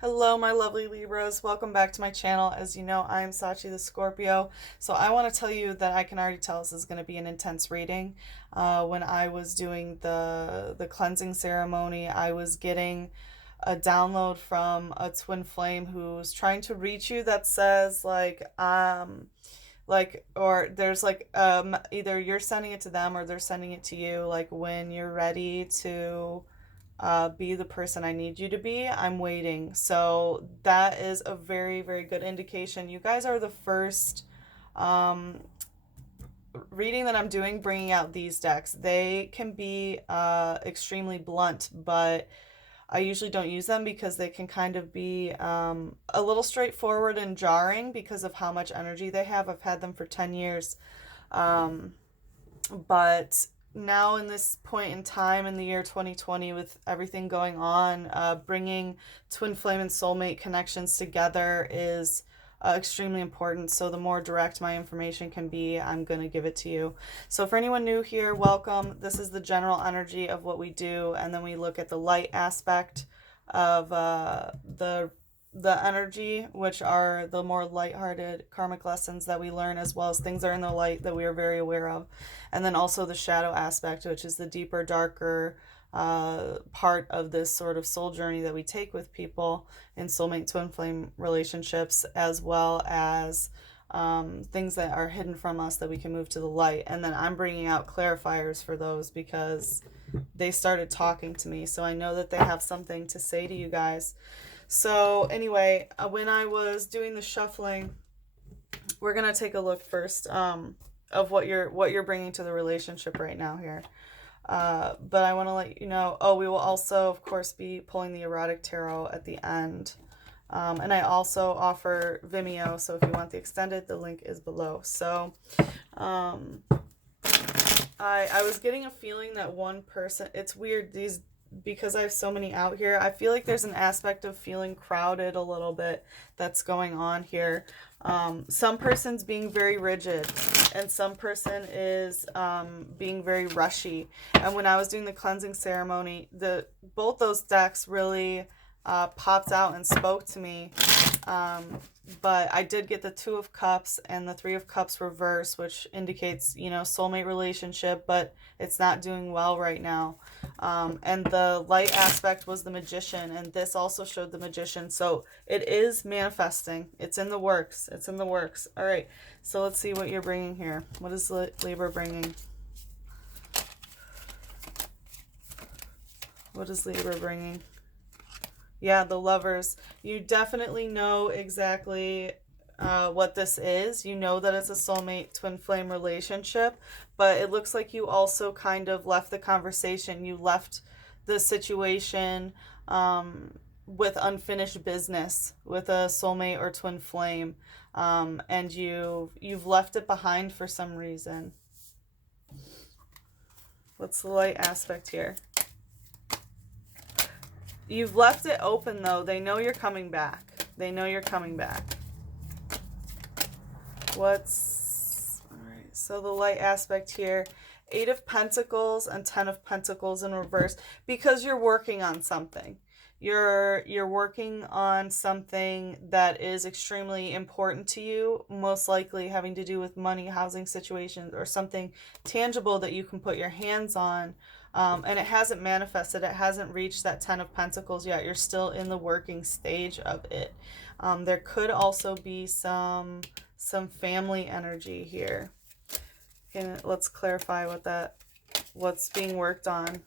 Hello, my lovely Libras. Welcome back to my channel. As you know, I am Sachi the Scorpio. So I want to tell you that I can already tell this is going to be an intense reading. When I was doing the cleansing ceremony, I was getting a download from a twin flame who's trying to reach you that says or there's either you're sending it to them or they're sending it to you, like when you're ready to be the person I need you to be, I'm waiting. So that is a very, very good indication. You guys are the first um, reading that I'm doing bringing out these decks. They can be extremely blunt, but I usually don't use them because they can kind of be a little straightforward and jarring because of how much energy they have. I've had them for 10 years. Um, but now in this point in time in the year 2020 with everything going on, bringing twin flame and soulmate connections together is extremely important. So the more direct my information can be, I'm going to give it to you. So for anyone new here, welcome. This is the general energy of what we do, and then we look at the light aspect of the energy, which are the more lighthearted karmic lessons that we learn, as well as things that are in the light that we are very aware of. And then also the shadow aspect, which is the deeper, darker part of this sort of soul journey that we take with people in soulmate twin flame relationships, as well as things that are hidden from us that we can move to the light. And then I'm bringing out clarifiers for those because they started talking to me. So I know that they have something to say to you guys. So anyway, when I was doing the shuffling, we're gonna take a look first of what you're bringing to the relationship right now here. But I want to let you know. Oh, we will also, of course, be pulling the erotic tarot at the end. And I also offer Vimeo, so if you want the extended, the link is below. So um, I was getting a feeling that one person. It's weird because I have so many out here. I feel like there's an aspect of feeling crowded a little bit that's going on here. Some person's being very rigid, and some person is being very rushy. And when I was doing the cleansing ceremony, both those decks really popped out and spoke to me. But I did get the Two of Cups and the Three of Cups reverse, which indicates, soulmate relationship, but it's not doing well right now. And the light aspect was the Magician, and this also showed the Magician. So it is manifesting. It's in the works. It's in the works. All right. So let's see what you're bringing here. What is Libra bringing? What is Libra bringing? Yeah, the Lovers. You definitely know exactly what this is. You know that it's a soulmate twin flame relationship, but it looks like you also kind of left the conversation. You left the situation with unfinished business with a soulmate or twin flame, and you've left it behind for some reason. What's the light aspect here? You've left it open, though. They know you're coming back. They know you're coming back. All right, so the light aspect here, 8 of Pentacles and 10 of Pentacles in reverse, because you're working on something. You're working on something that is extremely important to you, most likely having to do with money, housing situations, or something tangible that you can put your hands on. And it hasn't manifested. It hasn't reached that 10 of Pentacles yet. You're still in the working stage of it. There could also be some family energy here. And let's clarify what's being worked on.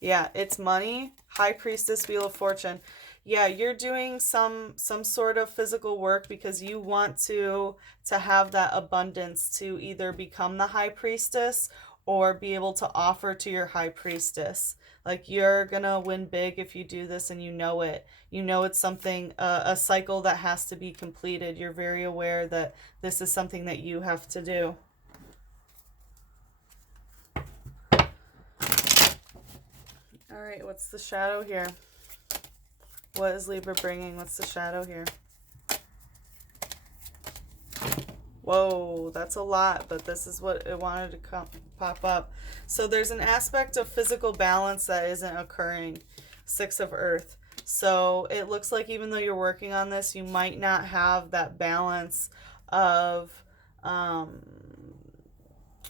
Yeah, it's money. High Priestess, Wheel of Fortune. Yeah, you're doing some sort of physical work because you want to have that abundance to either become the High Priestess or be able to offer to your High Priestess. Like, you're gonna win big if you do this, and you know it. You know it's something, a cycle that has to be completed. You're very aware that this is something that you have to do. All right, what's the shadow here? What is Libra bringing? What's the shadow here? Whoa, that's a lot, but this is what it wanted to pop up. So there's an aspect of physical balance that isn't occurring. 6 of Earth. So it looks like even though you're working on this, you might not have that balance of um,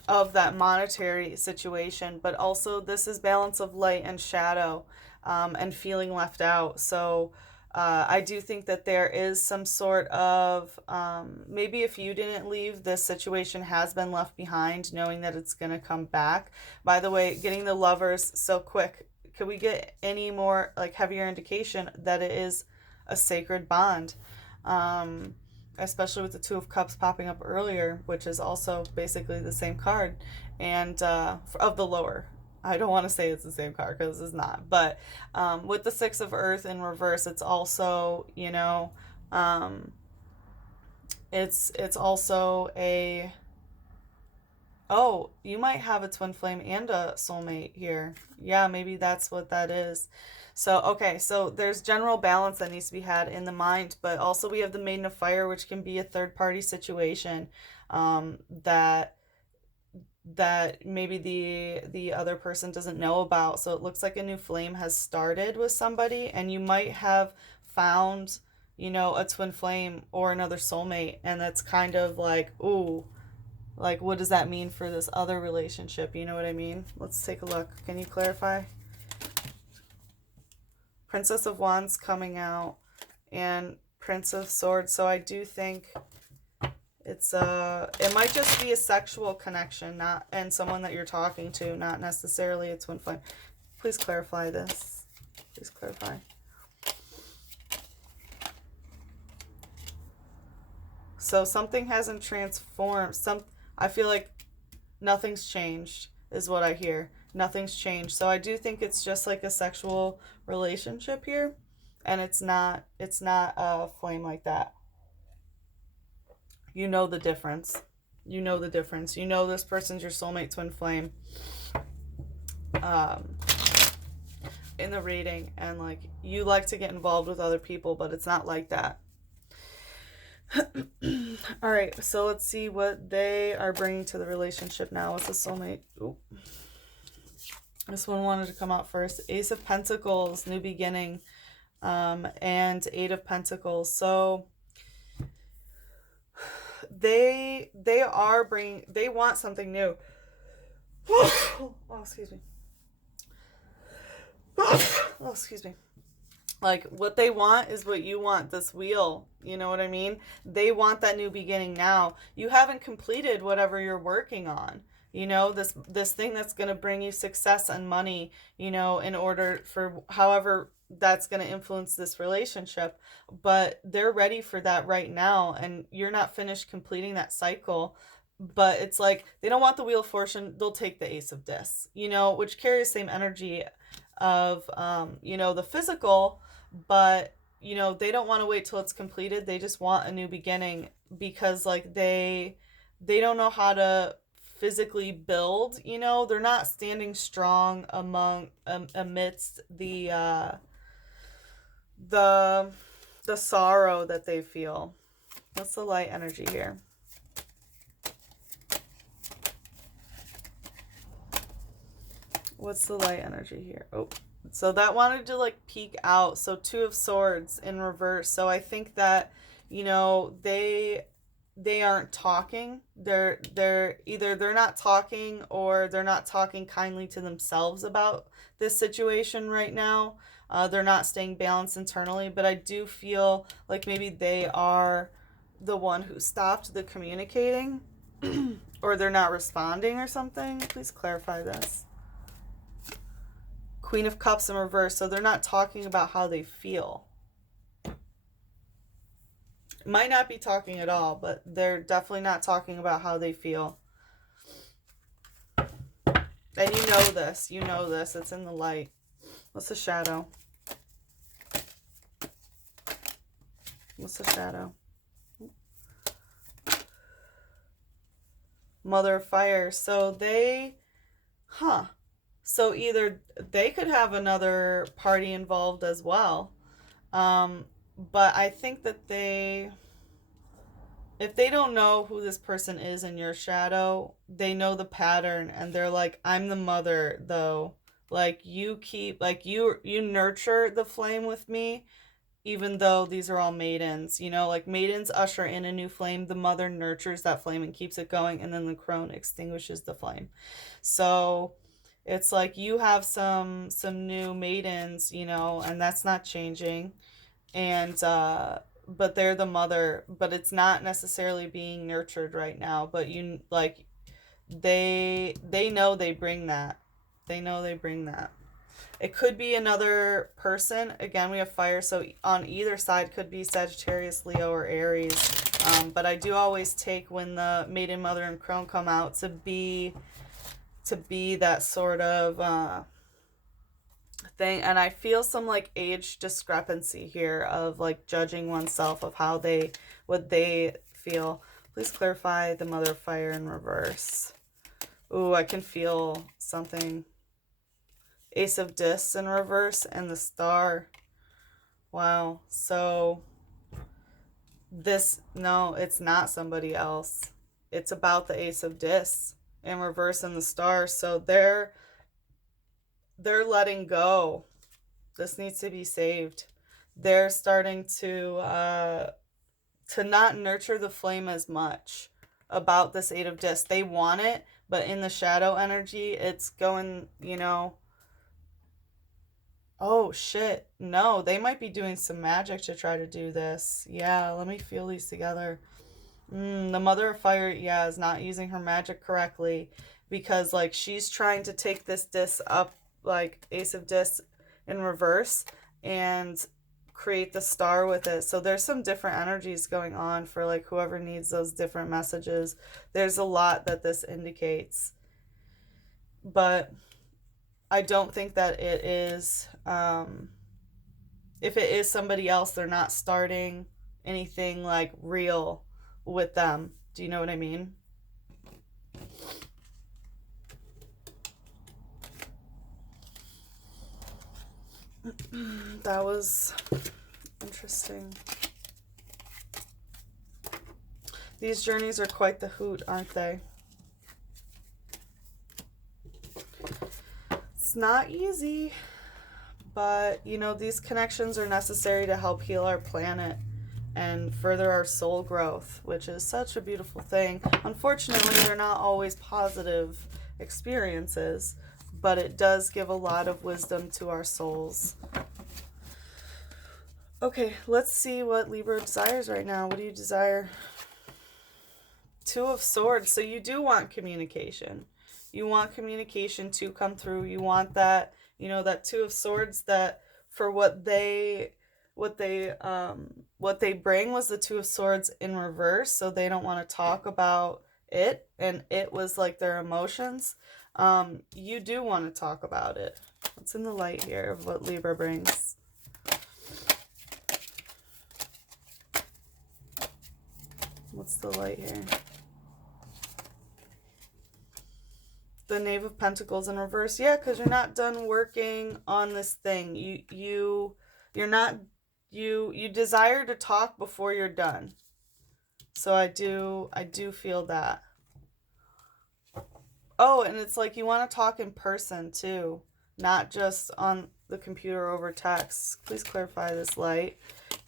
that monetary situation, but also this is balance of light and shadow, and feeling left out. So I do think that there is some sort of, maybe if you didn't leave, this situation has been left behind, knowing that it's going to come back. By the way, getting the Lovers so quick. Could we get any more, like, heavier indication that it is a sacred bond? Um, Especially with the Two of Cups popping up earlier, which is also basically the same card, and of the lower. I don't want to say it's the same card because it's not, but with the Six of Earth in reverse, it's also, um, it's also a, oh, you might have a twin flame and a soulmate here. Yeah, maybe that's what that is. So, okay, so there's general balance that needs to be had in the mind, but also we have the Maiden of Fire, which can be a third party situation, that maybe the other person doesn't know about. So it looks like a new flame has started with somebody, and you might have found, a twin flame or another soulmate, and that's kind of like, ooh, like, what does that mean for this other relationship? You know what I mean? Let's take a look. Can you clarify? Princess of Wands coming out and Prince of Swords. So I do think it might just be a sexual connection, not, and someone that you're talking to, not necessarily a twin flame. Please clarify this. Please clarify. So something hasn't transformed. I feel like nothing's changed is what I hear. Nothing's changed. So I do think it's just like a sexual relationship here, and it's not a flame like that. You know the difference. You know the difference. You know this person's your soulmate twin flame. In the reading, and like, you like to get involved with other people, but it's not like that. All right, so let's see what they are bringing to the relationship now. What's the soulmate? Ooh. This one wanted to come out first. Ace of Pentacles, new beginning, and Eight of Pentacles. So they want something new. Oh, excuse me. Oh, excuse me. Like, what they want is what you want, this wheel. You know what I mean? They want that new beginning now. You haven't completed whatever you're working on. This thing that's going to bring you success and money, in order for however that's going to influence this relationship. But they're ready for that right now, and you're not finished completing that cycle. But it's like, they don't want the Wheel of Fortune. They'll take the Ace of Discs, which carries the same energy of, the physical, but, they don't want to wait till it's completed. They just want a new beginning, because, like, they don't know how to physically build, they're not standing strong amidst the sorrow that they feel. What's the light energy here? What's the light energy here? Oh, so that wanted to, like, peek out. So Two of Swords in reverse. So I think that, they aren't talking. They're either they're not talking, or they're not talking kindly to themselves about this situation right now. They're not staying balanced internally, but I do feel like maybe they are the one who stopped the communicating, or they're not responding or something. Please clarify this. Queen of Cups in reverse. So they're not talking about how they feel. Might not be talking at all, but they're definitely not talking about how they feel. And you know this. You know this. It's in the light. What's the shadow? What's the shadow? Mother of Fire. So they... So either they could have another party involved as well. But I think that if they don't know who this person is in your shadow, they know the pattern, and they're like, I'm the mother, though. Like you keep, like you nurture the flame with me, even though these are all maidens, you know, like maidens usher in a new flame, the mother nurtures that flame and keeps it going, and then the crone extinguishes the flame. So it's like you have some new maidens, you know, and that's not changing. And but they're the mother, but it's not necessarily being nurtured right now, but you like they know they bring that. They know they bring that. It could be another person. Again, we have fire, so on either side could be Sagittarius, Leo, or Aries. But I do always take when the maiden, mother, and crone come out to be that sort of thing. And I feel some like age discrepancy here of like judging oneself of how they what they feel. Please clarify the mother of fire in reverse. Ooh, I can feel something. Ace of Discs in reverse and the star. Wow. So this, no, it's not somebody else. It's about the Ace of Discs in reverse and the star. So they're letting go. This needs to be saved. They're starting to not nurture the flame as much about this Eight of Discs. They want it, but in the shadow energy, it's going, you know, oh shit. No, they might be doing some magic to try to do this. Yeah, let me feel these together. The Mother of Fire, yeah, is not using her magic correctly because like she's trying to take this disc up like Ace of Discs in reverse and create the star with it. So there's some different energies going on for like whoever needs those different messages. There's a lot that this indicates. But I don't think that it is if it is somebody else, they're not starting anything like real with them. Do you know what I mean? That was interesting. These journeys are quite the hoot, aren't they? It's not easy, but you know, these connections are necessary to help heal our planet and further our soul growth, which is such a beautiful thing. Unfortunately, they're not always positive experiences, but it does give a lot of wisdom to our souls. Okay, let's see what Libra desires right now. What do you desire? Two of Swords. So you do want communication. You want communication to come through. You want that, you know, that Two of Swords, that for what they bring was the Two of Swords in reverse, so they don't want to talk about it, and it was like their emotions. You do want to talk about it. What's in the light here of what Libra brings? What's the light here? The Knave of Pentacles in reverse. Yeah, because you're not done working on this thing. You're not, you desire to talk before you're done. So I do feel that. Oh, and it's like you want to talk in person too, not just on the computer over text. Please clarify this light.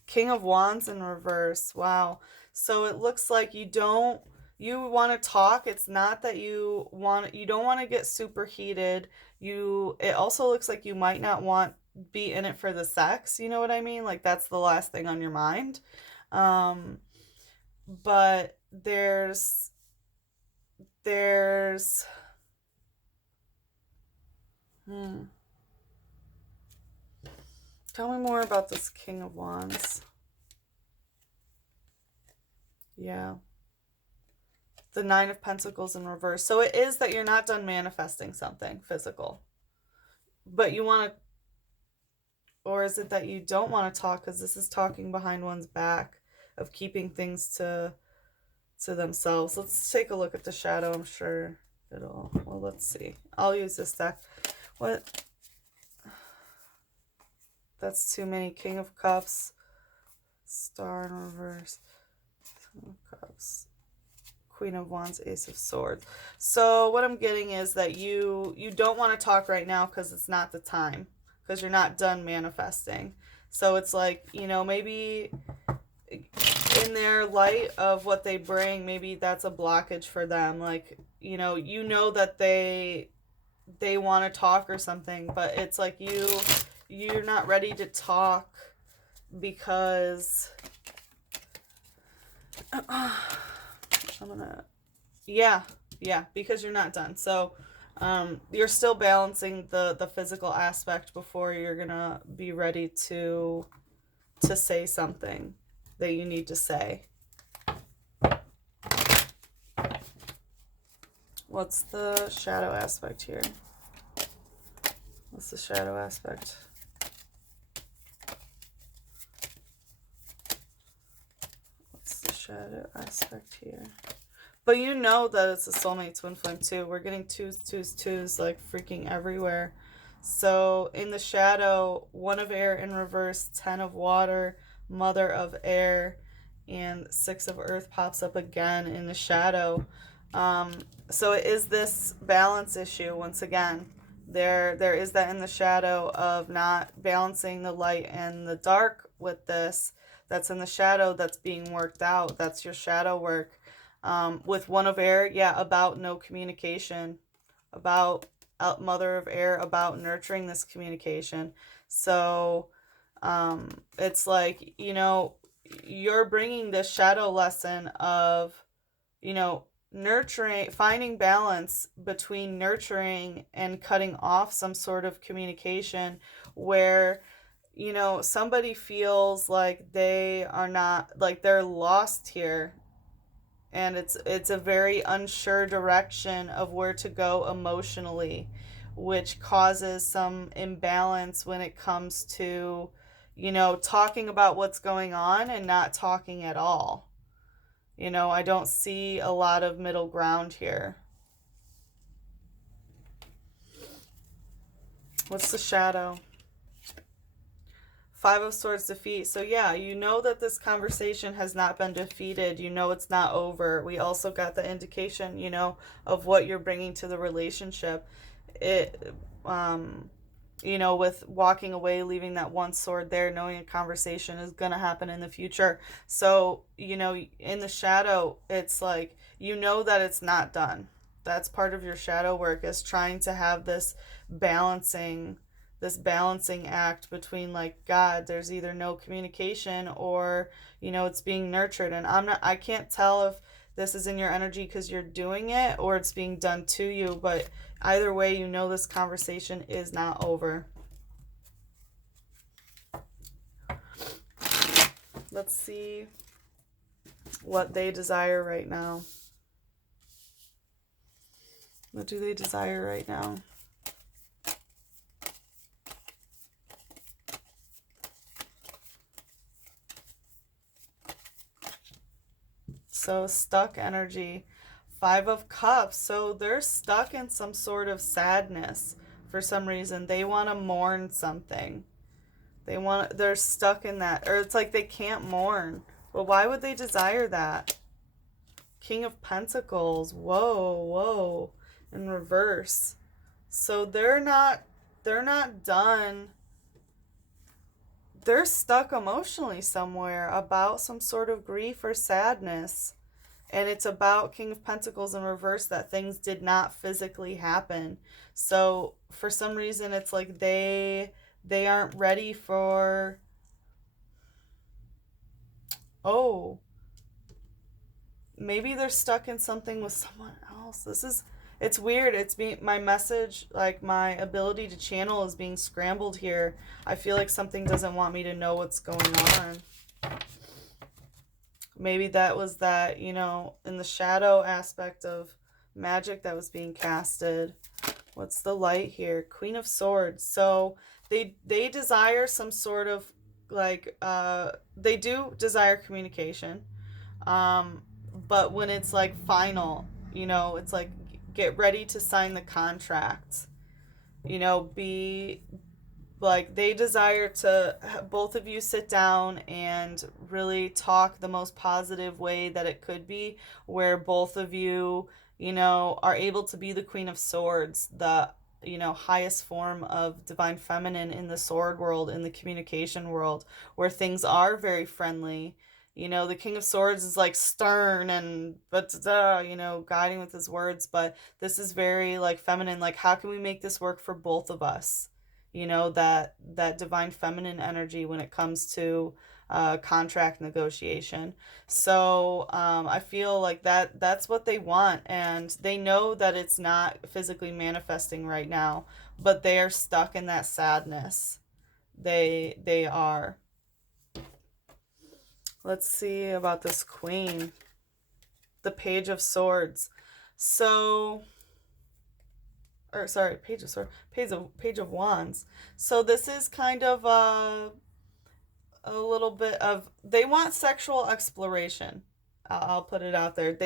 King of Wands in reverse. Wow. So it looks like you want to talk. It's not that you don't want to get super heated. It also looks like you might not be in it for the sex. You know what I mean? Like that's the last thing on your mind. But there's tell me more about this King of Wands. Yeah. The Nine of Pentacles in reverse. So it is that you're not done manifesting something physical. But you want to, or is it that you don't want to talk because this is talking behind one's back of keeping things to themselves. Let's take a look at the shadow. I'm sure it'll, well, let's see. I'll use this deck. What? That's too many. King of Cups, Star in reverse, Ten of Cups, Queen of Wands, Ace of Swords. So what I'm getting is that you don't want to talk right now because it's not the time, because you're not done manifesting. So it's like, maybe in their light of what they bring, maybe that's a blockage for them. Like, that they want to talk or something, but it's like you're not ready to talk because because you're not done. So you're still balancing the physical aspect before you're gonna be ready to say something that you need to say. What's the shadow aspect here? What's the shadow aspect? What's the shadow aspect here? But you know that it's a soulmate twin flame too. We're getting twos like freaking everywhere. So in the shadow, 1 of air in reverse, 10 of water, mother of air, and 6 of earth pops up again in the shadow. So it is this balance issue once again. There is that in the shadow of not balancing the light and the dark with this. That's in the shadow that's being worked out. That's your shadow work. With 1 of air, about no communication, about mother of air, about nurturing this communication. So it's like, you're bringing this shadow lesson of, nurturing, finding balance between nurturing and cutting off some sort of communication where, somebody feels like they are not, like they're lost here. And it's a very unsure direction of where to go emotionally, which causes some imbalance when it comes to, talking about what's going on and not talking at all. I don't see a lot of middle ground here. What's the shadow? 5 of Swords, defeat. So you know that this conversation has not been defeated. It's not over. We also got the indication, of what you're bringing to the relationship. With walking away, leaving that 1 sword there, knowing a conversation is going to happen in the future. So, in the shadow, it's like, that it's not done. That's part of your shadow work, is trying to have this balancing act between, like, God, there's either no communication or, it's being nurtured. And I can't tell if this is in your energy because you're doing it or it's being done to you, but either way, this conversation is not over. Let's see what they desire right now. What do they desire right now? So stuck energy. 5 of Cups. So they're stuck in some sort of sadness for some reason. They want to mourn something. They're stuck in that. Or it's like they can't mourn. Well, why would they desire that? King of Pentacles. Whoa. In reverse. So they're not done. They're stuck emotionally somewhere about some sort of grief or sadness. And it's about King of Pentacles in reverse, that things did not physically happen. So for some reason, it's like they aren't ready for... Oh. Maybe they're stuck in something with someone else. It's weird. My message, like my ability to channel, is being scrambled here. I feel like something doesn't want me to know what's going on. Maybe that was that, in the shadow aspect of magic that was being casted. What's the light here? Queen of Swords. So they desire some sort of, like, they do desire communication. But when it's like final, it's like, get ready to sign the contract. Be like they desire to both of you sit down and really talk the most positive way that it could be, where both of you, you know, are able to be the Queen of Swords, the, you know, highest form of divine feminine in the sword world, in the communication world, where things are very friendly. You know, the King of Swords is like stern and but you know, guiding with his words, but this is very like feminine, like how can we make this work for both of us? You know, that divine feminine energy when it comes to contract negotiation. So I feel like that's what they want, and they know that it's not physically manifesting right now, but they are stuck in that sadness. They are. Let's see about this queen, the Page of Swords. So, or sorry, Page of Swords, Page of Wands. So this is kind of a little bit of, they want sexual exploration. I'll put it out there.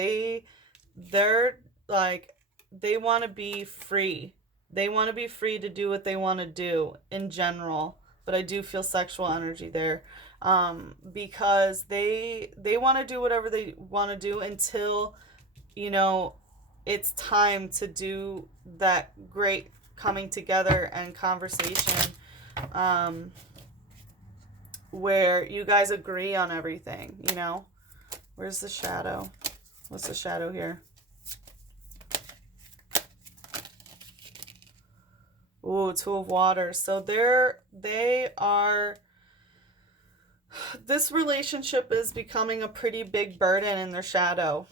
They're like, they want to be free. They want to be free to do what they want to do in general, but I do feel sexual energy there, because they want to do whatever they want to do until, you know, it's time to do that great coming together and conversation, um, where you guys agree on everything, you know? Where's the shadow? What's the shadow here? Ooh, Two of Waters. So they are, this relationship is becoming a pretty big burden in their shadow.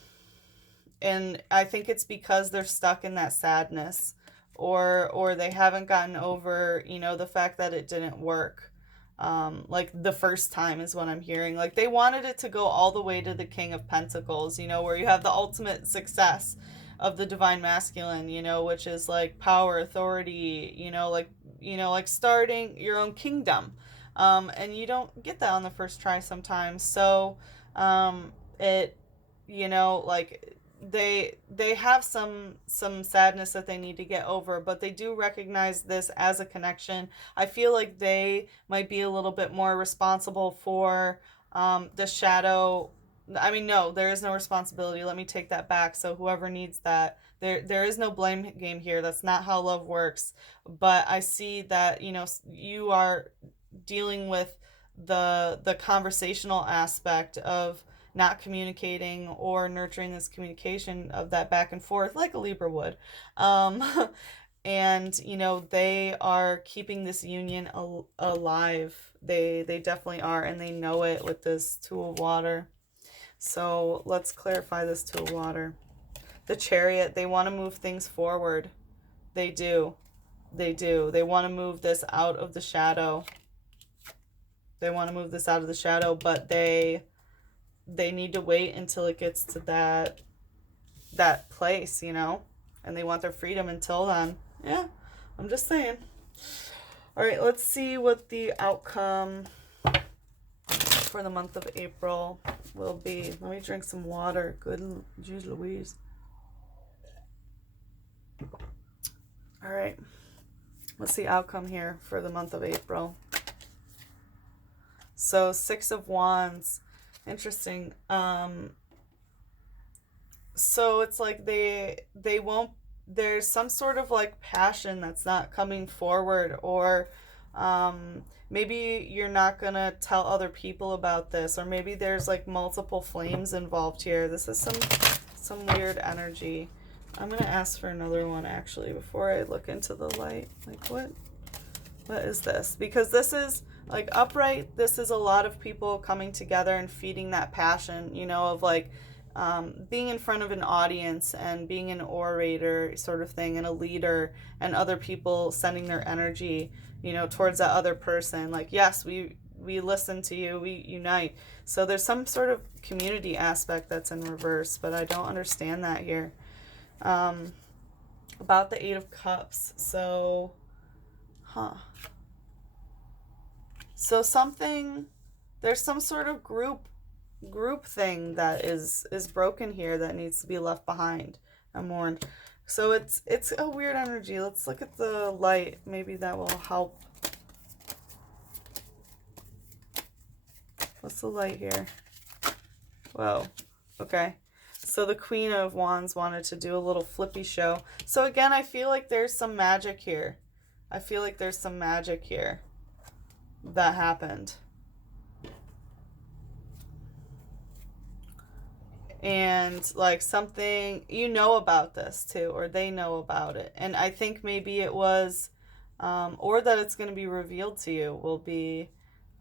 And I think it's because they're stuck in that sadness, or they haven't gotten over, you know, the fact that it didn't work. Like the first time is what I'm hearing. Like they wanted it to go all the way to the King of Pentacles, you know, where you have the ultimate success of the divine masculine, you know, which is like power, authority, you know, like starting your own kingdom. And you don't get that on the first try sometimes. So, it, you know, like they have some sadness that they need to get over, but they do recognize this as a connection. I feel like they might be a little bit more responsible for the shadow. I mean, no, there is no responsibility. Let me take that back. So whoever needs that, there is no blame game here. That's not how love works. But I see that, you know, you are dealing with the conversational aspect of not communicating or nurturing this communication of that back and forth like a Libra would. Um, and you know, they are keeping this union alive. They definitely are, and they know it with this Two of Water. So let's clarify this Two of Water. The Chariot, they want to move things forward. They do. They do. They want to move this out of the shadow. They want to move this out of the shadow, but they need to wait until it gets to that place, you know, and they want their freedom until then. Yeah, I'm just saying. All right, let's see what the outcome for the month of April will be. Let me drink some water. Good, geez Louise. All right, what's the outcome here for the month of April? So 6 of Wands. Interesting. So it's like they won't, there's some sort of like passion that's not coming forward, or maybe you're not gonna tell other people about this, or maybe there's like multiple flames involved here. This is some weird energy. I'm gonna ask for another one actually before I look into the light. Like what is this? Because this is like upright. This is a lot of people coming together and feeding that passion, you know, of like being in front of an audience and being an orator sort of thing, and a leader, and other people sending their energy, you know, towards that other person. Like, yes, we listen to you, we unite. So there's some sort of community aspect that's in reverse, but I don't understand that here. About the 8 of Cups. So, so there's some sort of group thing that is broken here that needs to be left behind and mourned. So it's a weird energy. Let's look at the light. Maybe that will help What's the light here? Whoa. Okay. So the Queen of Wands wanted to do a little flippy show. So again, I feel like there's some magic here. I feel like there's some magic here that happened. And like something, you know about this too, or they know about it. And I think maybe it was, or that it's going to be revealed to you will be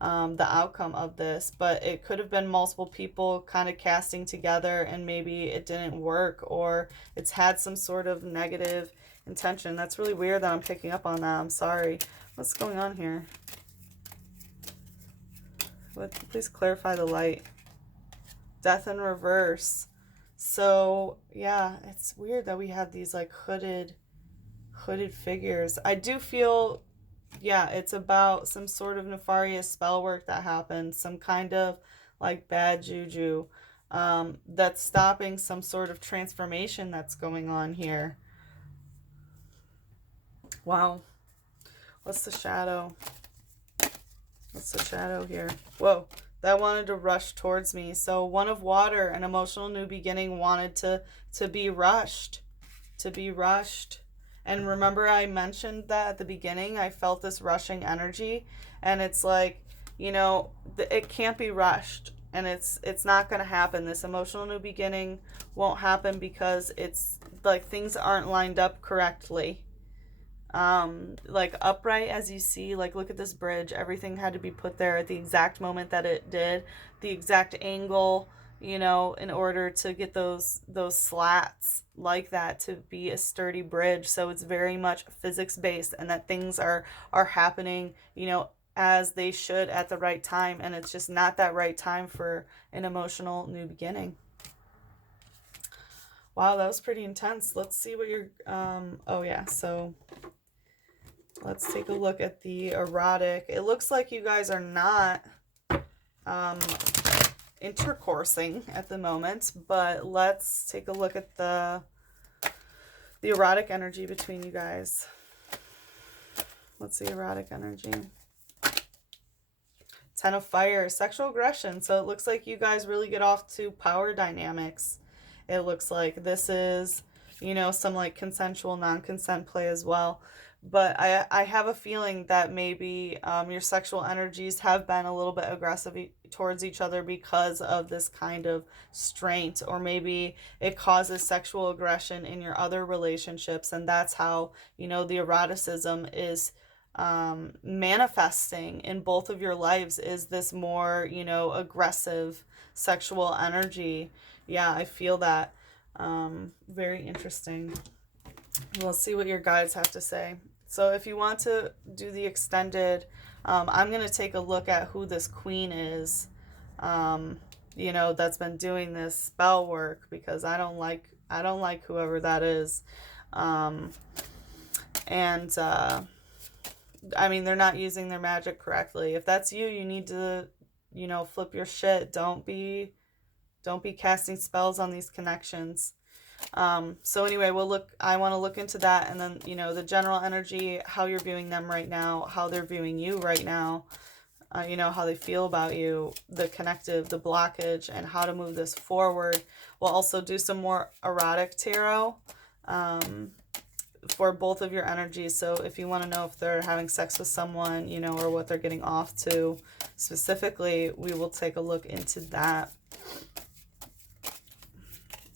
the outcome of this. But it could have been multiple people kind of casting together and maybe it didn't work, or it's had some sort of negative intention. That's really weird that I'm picking up on that. I'm sorry. What's going on here? Please clarify the light. Death in reverse. So yeah, it's weird that we have these like hooded figures. I do feel, yeah, it's about some sort of nefarious spell work that happened, some kind of like bad juju that's stopping some sort of transformation that's going on here. Wow. What's the shadow? What's the shadow here? Whoa. That wanted to rush towards me. So one of water, an emotional new beginning, wanted to be rushed. To be rushed. And remember I mentioned that at the beginning, I felt this rushing energy. And it's like, you know, it can't be rushed. And it's not going to happen. This emotional new beginning won't happen because it's like things aren't lined up correctly. Like upright, as you see, like look at this bridge, everything had to be put there at the exact moment that it did, the exact angle, you know, in order to get those slats like that to be a sturdy bridge. So it's very much physics based, and that things are happening, you know, as they should at the right time, and it's just not that right time for an emotional new beginning. Wow, that was pretty intense. Let's see what you're oh yeah, so let's take a look at the erotic. It looks like you guys are not intercoursing at the moment, but let's take a look at the erotic energy between you guys. What's the erotic energy? Ten of Fire, sexual aggression. So it looks like you guys really get off to power dynamics. It looks like this is, you know, some like consensual, non-consent play as well. But I have a feeling that maybe your sexual energies have been a little bit aggressive towards each other because of this kind of strength, or maybe it causes sexual aggression in your other relationships, and that's how, you know, the eroticism is manifesting in both of your lives, is this more, you know, aggressive sexual energy. Yeah, I feel that. Very interesting. We'll see what your guides have to say. So if you want to do the extended, I'm going to take a look at who this queen is, you know, that's been doing this spell work, because I don't like whoever that is. I mean, they're not using their magic correctly. If that's you, you need to, you know, flip your shit. Don't be casting spells on these connections. So anyway, I want to look into that, and then, you know, the general energy, how you're viewing them right now, how they're viewing you right now, you know, how they feel about you, the connective, the blockage, and how to move this forward. We'll also do some more erotic tarot, for both of your energies. So if you want to know if they're having sex with someone, you know, or what they're getting off to specifically, we will take a look into that.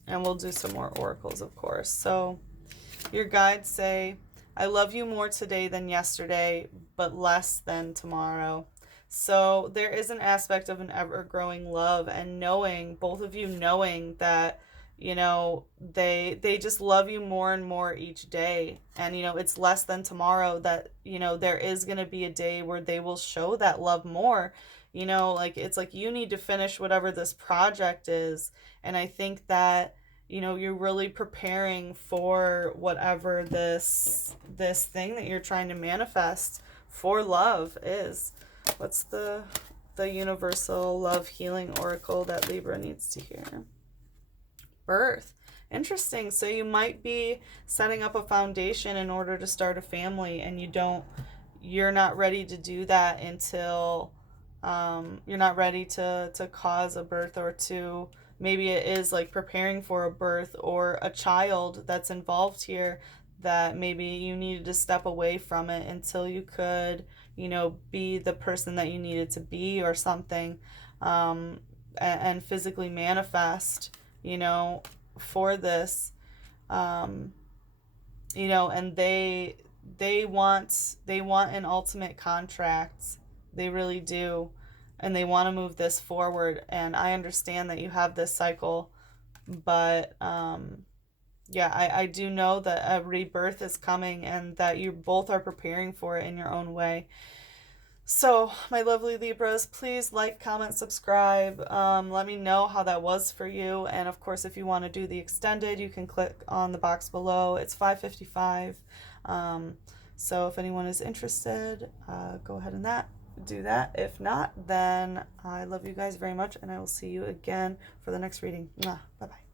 And we'll do some more oracles, of course. So your guides say, I love you more today than yesterday, but less than tomorrow. So there is an aspect of an ever-growing love, and knowing, both of you knowing that, you know, they just love you more and more each day. And, you know, it's less than tomorrow that, you know, there is going to be a day where they will show that love more. You know, like, it's like you need to finish whatever this project is. And I think that, you know, you're really preparing for whatever this thing that you're trying to manifest for love is. What's the universal love healing oracle that Libra needs to hear? Birth. Interesting. So you might be setting up a foundation in order to start a family, and you're not ready to do that until You're not ready to cause a birth, or to, maybe it is like preparing for a birth or a child that's involved here, that maybe you needed to step away from it until you could, be the person that you needed to be, or something, and physically manifest, for this, um, and they want an ultimate contract. They really do. And they want to move this forward. And I understand that you have this cycle, but yeah, I do know that a rebirth is coming, and that you both are preparing for it in your own way. So, my lovely Libras, please like, comment, subscribe. Let me know how that was for you. And of course, if you want to do the extended, you can click on the box below. It's $5.55. So if anyone is interested, go ahead and do that. If not, then I love you guys very much, and I will see you again for the next reading. Bye bye.